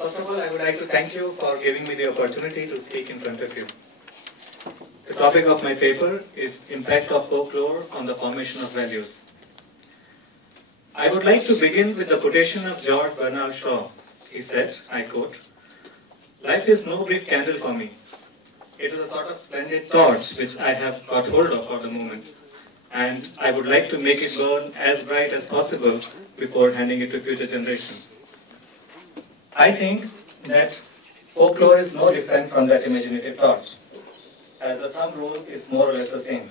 First of all, I would like to thank you for giving me the opportunity to speak in front of you. The topic of my paper is Impact of Folklore on the Formation of Values. I would like to begin with the quotation of George Bernard Shaw. He said, I quote, "Life is no brief candle for me. It is a sort of splendid torch which I have got hold of for the moment, and I would like to make it burn as bright as possible before handing it to future generations." I think that folklore is no different from that imaginative torch, as the thumb rule is more or less the same.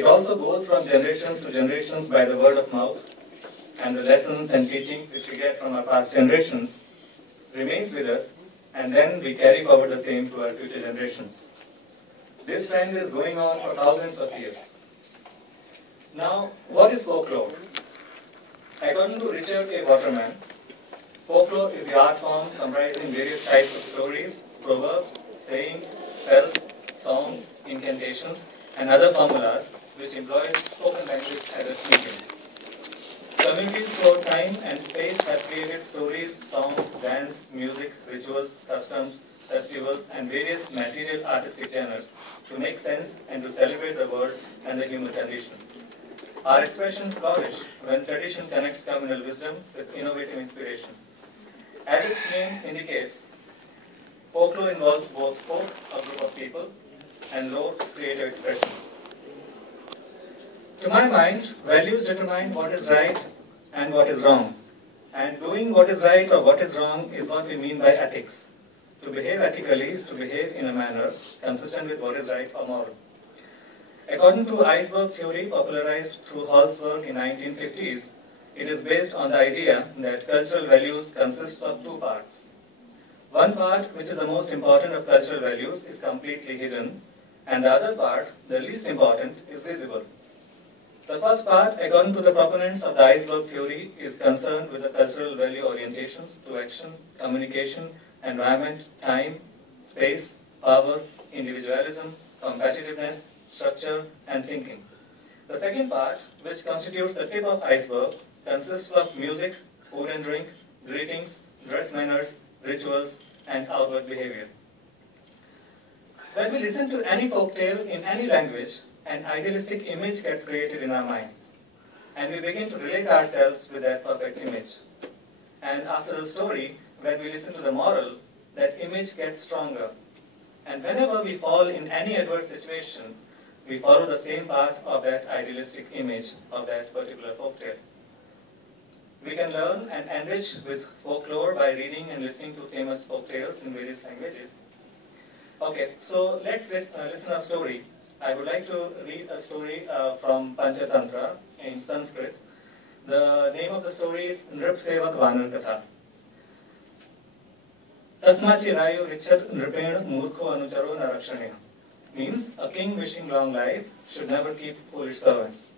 It also goes from generations to generations by the word of mouth, and the lessons and teachings which we get from our past generations remains with us, and then we carry forward the same to our future generations. This trend is going on for thousands of years. Now, what is folklore? According to Richard A. Waterman, folklore is the art form comprising various types of stories, proverbs, sayings, spells, songs, incantations, and other formulas which employs spoken language as a medium. Communities throughout time and space have created stories, songs, dance, music, rituals, customs, festivals, and various material artistic genres to make sense and to celebrate the world and the human condition. Our expressions flourish when tradition connects communal wisdom with innovative inspiration. As its name indicates, folklore involves both folk, a group of people, and lore, creative expressions. To my mind, values determine what is right and what is wrong. And doing what is right or what is wrong is what we mean by ethics. To behave ethically is to behave in a manner consistent with what is right or moral. According to iceberg theory popularized through Hall's work in 1950s, it is based on the idea that cultural values consist of two parts. One part, which is the most important of cultural values, is completely hidden, and the other part, the least important, is visible. The first part, according to the proponents of the iceberg theory, is concerned with the cultural value orientations to action, communication, environment, time, space, power, individualism, competitiveness, structure, and thinking. The second part, which constitutes the tip of iceberg, consists of music, food and drink, greetings, dress manners, rituals, and outward behavior. When we listen to any folk tale in any language, an idealistic image gets created in our mind, and we begin to relate ourselves with that perfect image. And after the story, when we listen to the moral, that image gets stronger. And whenever we fall in any adverse situation, we follow the same path of that idealistic image of that particular folk tale. We can learn and enrich with folklore by reading and listening to famous folk tales in various languages. Okay, so let's listen a story. I would like to read a story from Panchatantra in Sanskrit. The name of the story is Nrip Sevak Vanar Katha. Tasmachi Rayu Richat Nripen Murkho Anucharo Narakshaneha. Means, a king wishing long life should never keep foolish servants.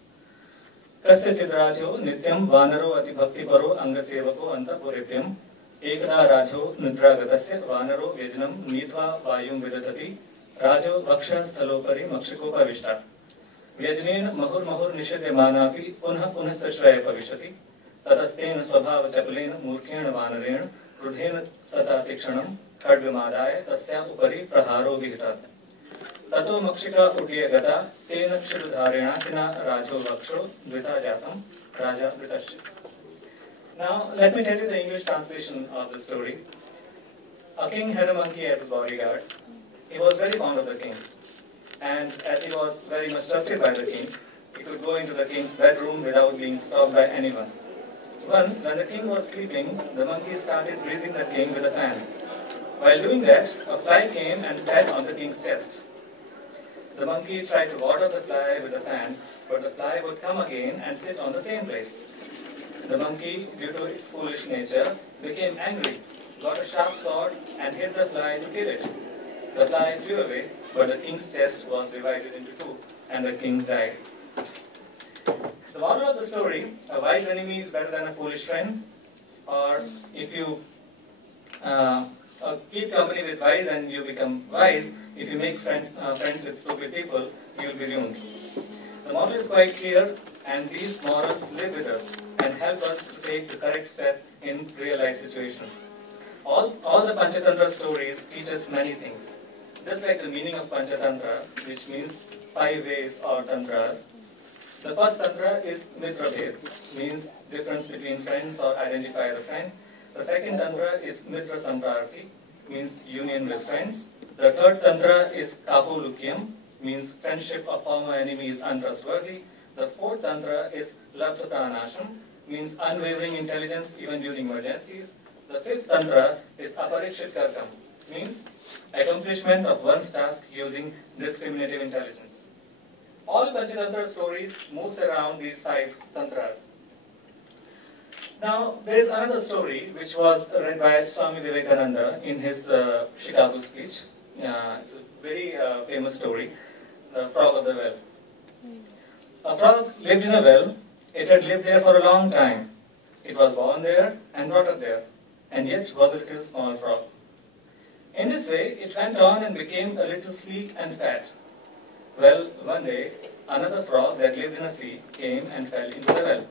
Kasya Chidrajo Nityam Vanaro Ati Bhakti Paro Anga Sevako Anta Puripyam Ekada Rajo Nidragatasya Vanaro Vyajanam Nitva Vayum Vidatati Rajo Vakshan Sthalopari Makshikopa Vishta Vyajnen Mahur Mahur Nishade Manapi Punha Punastashraya Pavishati Tatastena Swabhava Chapalena Murkhena Vanarena Rudhena Sata Tikshanam Khadvimadaya Tasya Upari Praharo Vihita Tato Makshika Udliya Gata Tena Kshirudharena Sina Rajo Vaksho Dvita Jatam Raja Dvitash. Now, let me tell you the English translation of the story. A king had a monkey as a bodyguard. He was very fond of the king, and as he was very much trusted by the king, he could go into the king's bedroom without being stopped by anyone. Once, when the king was sleeping, the monkey started greasing the king with a fan. While doing that, a fly came and sat on the king's chest. The monkey tried to ward off the fly with the fan, but the fly would come again and sit on the same place. The monkey, due to its foolish nature, became angry, got a sharp sword, and hit the fly to kill it. The fly flew away, but the king's chest was divided into two, and the king died. The moral of the story, a wise enemy is better than a foolish friend, or if you keep company with wise and you become wise, if you make friends with stupid people, you will be ruined. The moral is quite clear, and these morals live with us and help us to take the correct step in real life situations. All the Panchatantra stories teach us many things. Just like the meaning of Panchatantra, which means 5 ways or tantras. The first tantra is Mitra Bhed, means difference between friends or identify as a friend. The second tantra is Mitra Samprarthi, means union with friends. The third tantra is Kapulukyam, means friendship of former enemy is untrustworthy. The fourth tantra is Labdha Pranasham, means unwavering intelligence even during emergencies. The fifth tantra is Aparikshit Karkam, means accomplishment of one's task using discriminative intelligence. All Panchatantra stories moves around these 5 tantras. Now, there is another story which was read by Swami Vivekananda in his Chicago speech. It's a very famous story, the frog of the well. A frog lived in a well. It had lived there for a long time. It was born there and brought up there, and yet was a little small frog. In this way, it went on and became a little sleek and fat. Well, one day, another frog that lived in a sea came and fell into the well.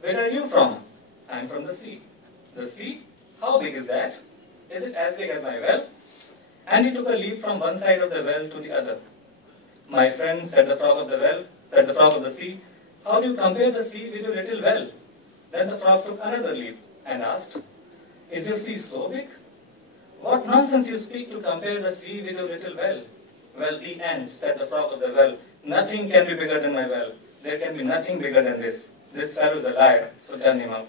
Where are you from? I am from the sea. The sea? How big is that? Is it as big as my well? And he took a leap from one side of the well to the other. My friend, said the frog of the sea, how do you compare the sea with your little well? Then the frog took another leap and asked, is your sea so big? What nonsense you speak to compare the sea with your little well? Well, the end, said the frog of the well. Nothing can be bigger than my well. There can be nothing bigger than this. This fellow is a liar, so turn him out.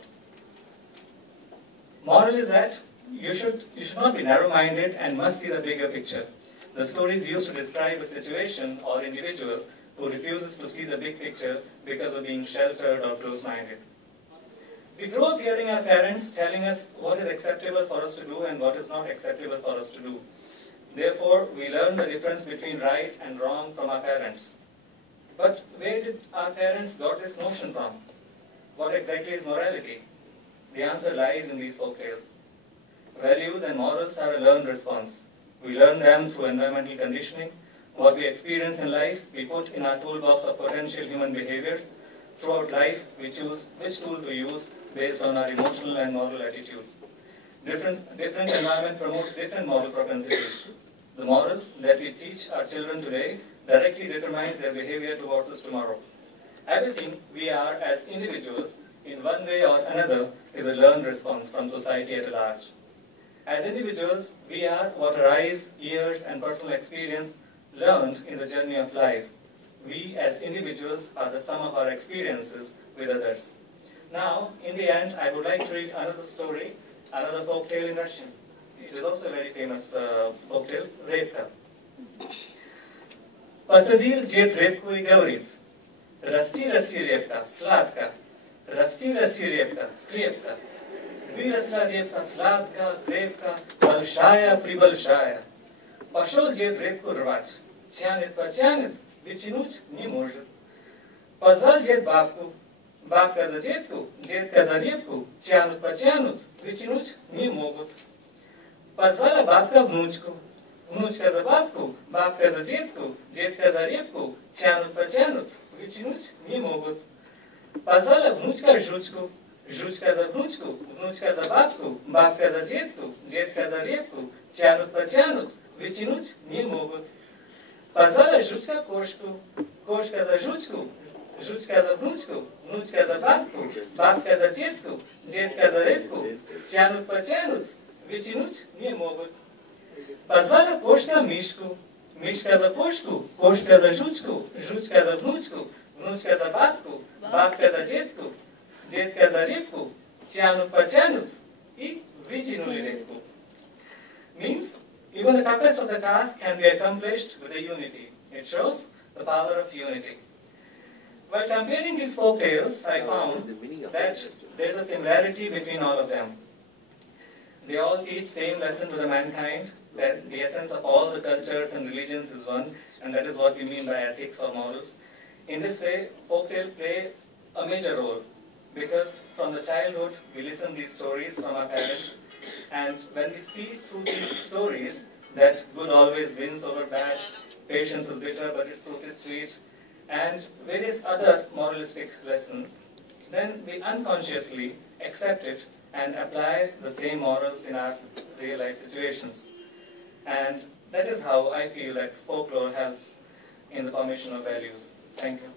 Moral is that you should not be narrow-minded and must see the bigger picture. The story is used to describe a situation or individual who refuses to see the big picture because of being sheltered or close-minded. We grow up hearing our parents telling us what is acceptable for us to do and what is not acceptable for us to do. Therefore, we learn the difference between right and wrong from our parents. But where did our parents got this notion from? What exactly is morality? The answer lies in these folktales. Values and morals are a learned response. We learn them through environmental conditioning. What we experience in life, we put in our toolbox of potential human behaviors. Throughout life, we choose which tool to use based on our emotional and moral attitude. Different environment promotes different moral propensities. The morals that we teach our children today directly determines their behavior towards us tomorrow. Everything we are as individuals, in one way or another, is a learned response from society at large. As individuals, we are what our eyes, ears, and personal experience learned in the journey of life. We as individuals are the sum of our experiences with others. Now, in the end, I would like to read another story, another folktale in Russian. It is also a very famous folktale, Repka. Посадил дед репку и говорит, расти, расти, репка, сладко, расти, расти, репка, крепко. Выросла репка сладко, крепко, большая-пребольшая. Пошел дед репку рвать, тянет-потянет, вытянуть не может. Позвал дед бабку, бабка за детку, детка за репку, тянут-потянут, вытянуть не могут. Позвала бабка внучку, внучка за бабку, бабка за детку, детка за репку, тянут-потянут, вытянуть не могут. Позвала внучка жучку, жучка за внучку, внучка за бабку, бабка за детку, детка за репку, тянут-потянут, вытянуть не могут. Позвала жучка кошку, кошка за жучку, жучка за внучку, внучка за бабку, бабка за детку, детка за репку, тянут-потянут, вытянуть не могут. Позвала кошка мишку, мишка за кошку, кошка за жучку, жучка за внучку, внучка за бабку, бабка за детку, детка за репку, тянут-потянут и вытянули репку. Means, even the toughest of the task can be accomplished with a unity. It shows the power of unity. While comparing these folk tales, I found that there is a similarity between all of them. They all teach same lesson to the mankind, that the essence of all the cultures and religions is one, and that is what we mean by ethics or morals. In this way, folktale plays a major role, because from the childhood we listen these stories from our parents, and when we see through these stories that good always wins over bad, patience is bitter but its fruit is sweet, and various other moralistic lessons, then we unconsciously accept it and apply the same morals in our real life situations. And that is how I feel that folklore helps in the formation of values. Thank you.